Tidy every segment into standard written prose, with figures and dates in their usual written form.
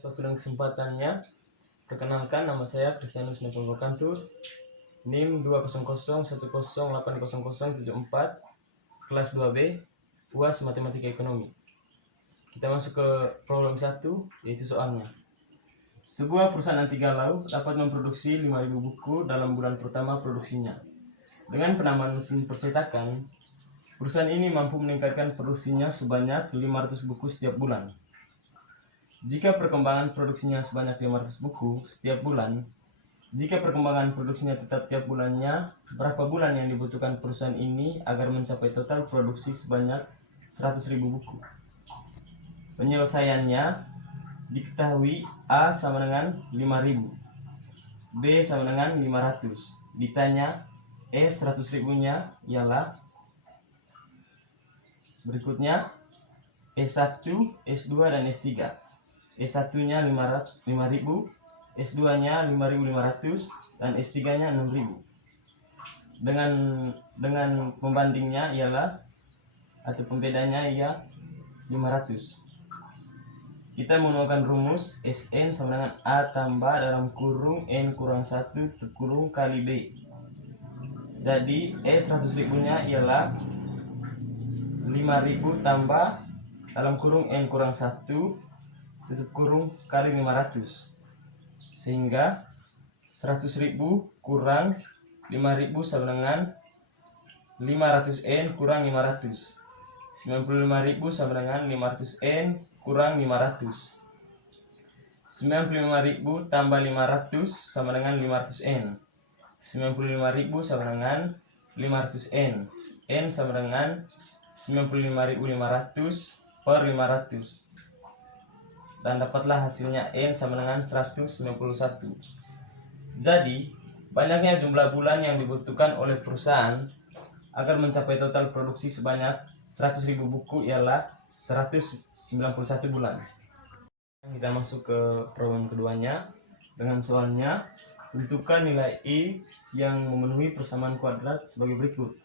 Suatu dan kesempatannya, perkenalkan nama saya Kristianus Nepal Kantur, NIM 20010808074, kelas 2B, UAS Matematika Ekonomi. Kita masuk ke problem 1, yaitu soalnya. Sebuah perusahaan anti galau dapat memproduksi 5.000 buku dalam bulan pertama produksinya. Dengan penambahan mesin percetakan, perusahaan ini mampu meningkatkan produksinya sebanyak 500 buku setiap bulan. Jika perkembangan produksinya sebanyak 500 buku setiap bulan, jika perkembangan produksinya tetap tiap bulannya, berapa bulan yang dibutuhkan perusahaan ini agar mencapai total produksi sebanyak 100.000 buku? Penyelesaiannya diketahui A sama dengan 5.000, B sama dengan 500. Ditanya E 100.000-nya ialah berikutnya S1, S2, dan S3. S1-nya 5.000, S2-nya 5.500, dan S3-nya 6.000. Dengan pembandingnya ialah atau pembedanya ia 500. Kita menggunakan rumus Sn sama dengan A tambah dalam kurung N kurang 1 kurung kali B. Jadi S 100.000-nya ialah 5.000 tambah dalam kurung N kurang 1 tutup kurung kali 500, sehingga 100.000 kurang 5.000 sama dengan 500N kurang 500. 95.000 sama dengan 500N kurang 500. 95.000 tambah 500 sama dengan 500N. 95.000 sama dengan 500N. N sama dengan 95.500 per 500. Dan dapatlah hasilnya N sama dengan 191. Jadi, banyaknya jumlah bulan yang dibutuhkan oleh perusahaan agar mencapai total produksi sebanyak 100.000 buku ialah 191 bulan. Kita masuk ke problem keduanya dengan soalnya. Tentukan nilai X yang memenuhi persamaan kuadrat sebagai berikut.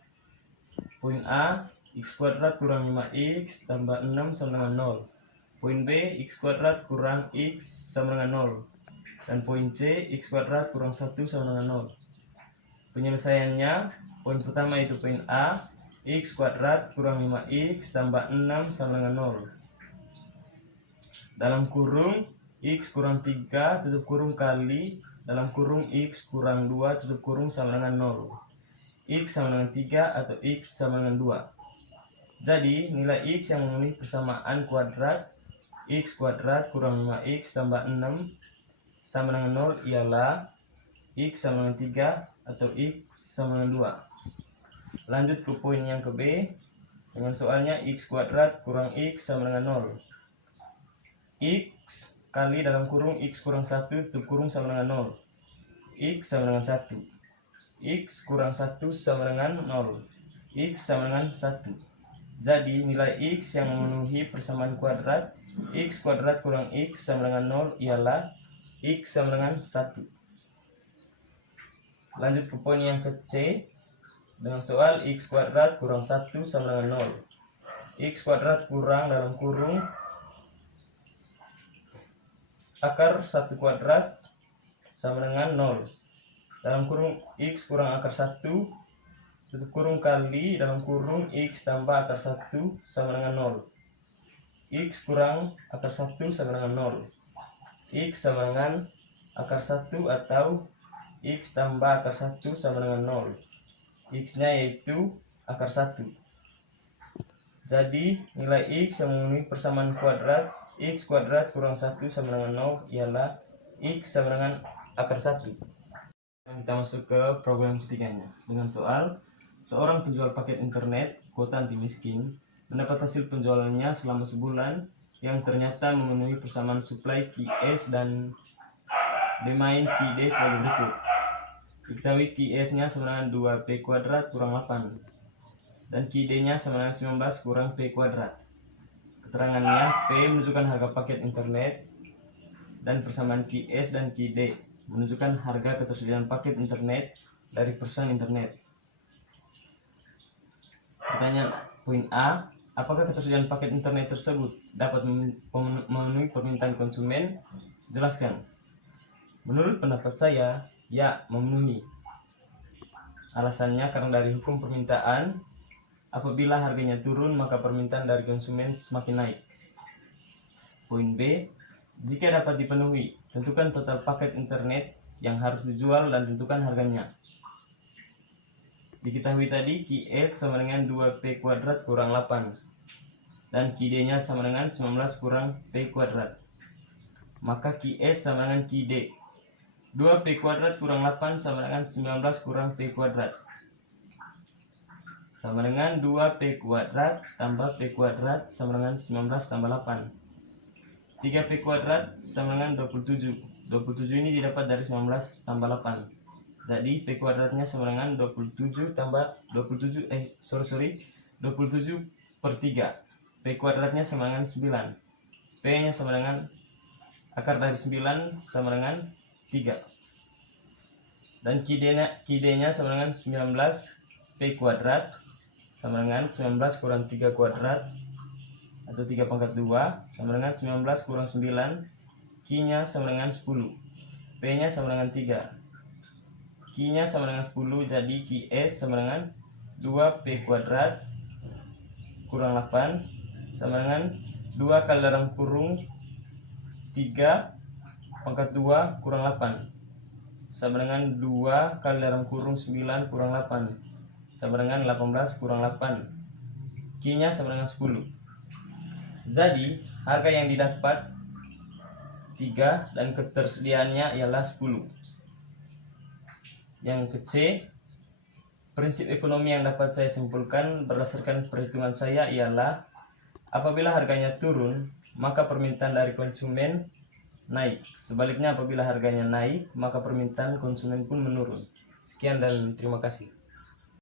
Poin A, X kuadrat kurang 5X tambah 6 sama dengan 0. Poin B, X kuadrat kurang X sama dengan 0. Dan poin C, X kuadrat kurang 1 sama dengan 0. Penyelesaiannya, poin pertama itu poin A, X kuadrat kurang 5X tambah 6 sama dengan 0. Dalam kurung X kurang 3 tutup kurung kali dalam kurung X kurang 2 tutup kurung sama dengan 0. X sama dengan 3 atau X sama dengan 2. Jadi nilai X yang memenuhi persamaan kuadrat X kuadrat kurang 5X tambah 6 sama dengan 0 ialah X sama dengan 3 atau X sama dengan 2. Lanjut ke poin yang ke B dengan soalnya X kuadrat kurang X sama dengan 0. X kali dalam kurung X kurang 1 tutup kurung sama dengan 0. X sama dengan 1. X kurang 1 sama dengan 0. X sama dengan 1. Jadi nilai X yang memenuhi persamaan kuadrat X kuadrat kurang X sama dengan 0 ialah X sama dengan 1. Lanjut ke poin yang ke C dengan soal X kuadrat kurang 1 sama dengan 0. X kuadrat kurang dalam kurung akar 1 kuadrat sama dengan 0. Dalam kurung X kurang akar 1 tutup kurung kali dalam kurung X tambah akar 1 sama dengan 0. X kurang akar 1 sama dengan 0. X sama dengan akar 1 atau X tambah akar 1 sama dengan 0. X nya yaitu akar 1. Jadi nilai X yang memenuhi persamaan kuadrat X kuadrat kurang 1 sama dengan 0 ialah X sama dengan akar 1. Kita masuk ke program ketiganya dengan soal seorang penjual paket internet kota anti miskin mendapat hasil penjualannya selama sebulan yang ternyata memenuhi persamaan supply QS dan demand QD sebagai berikut. Diketahui QS-nya sama dengan 2P kuadrat kurang 8 dan QD-nya sama dengan 19 kurang P kuadrat. Keterangannya, P menunjukkan harga paket internet dan persamaan QS dan QD menunjukkan harga ketersediaan paket internet dari perusahaan internet. Pertanyaan poin A, apakah ketersediaan paket internet tersebut dapat memenuhi permintaan konsumen? Jelaskan. Menurut pendapat saya, ya, memenuhi. Alasannya karena dari hukum permintaan, apabila harganya turun maka permintaan dari konsumen semakin naik. Poin B, jika dapat dipenuhi, tentukan total paket internet yang harus dijual dan tentukan harganya. Diketahui tadi QS sama dengan 2P kuadrat kurang 8 dan QD-nya sama dengan 19 kurang P kuadrat. Maka QS sama dengan QD. 2P kuadrat kurang 8 sama dengan 19 kurang P kuadrat. Sama dengan 2P kuadrat tambah P kuadrat sama dengan 19 tambah 8. 3P kuadrat sama dengan 27. 27 ini didapat dari 19 tambah 8. Jadi P kuadratnya sama dengan 27 tambah 27 per 3. P kuadratnya sama dengan 9. P nya sama dengan akar dari 9 sama dengan 3. Dan QD nya sama dengan 19 P kuadrat sama dengan 19 kurang 3 kuadrat atau 3 pangkat 2 sama dengan 19 kurang 9. Q nya sama dengan 10. P nya sama dengan 3. Q nya sama dengan 10, jadi QS sama dengan 2P kuadrat kurang 8 sama dengan 2 kali dalam kurung 3 pangkat 2 kurang 8 sama dengan 2 kali dalam kurung 9 kurang 8 sama dengan 18 kurang 8. Q nya sama dengan 10. Jadi harga yang didapat 3 dan ketersediaannya ialah 10. Yang ke C, prinsip ekonomi yang dapat saya simpulkan berdasarkan perhitungan saya ialah apabila harganya turun, maka permintaan dari konsumen naik. Sebaliknya apabila harganya naik, maka permintaan konsumen pun menurun. Sekian dan terima kasih.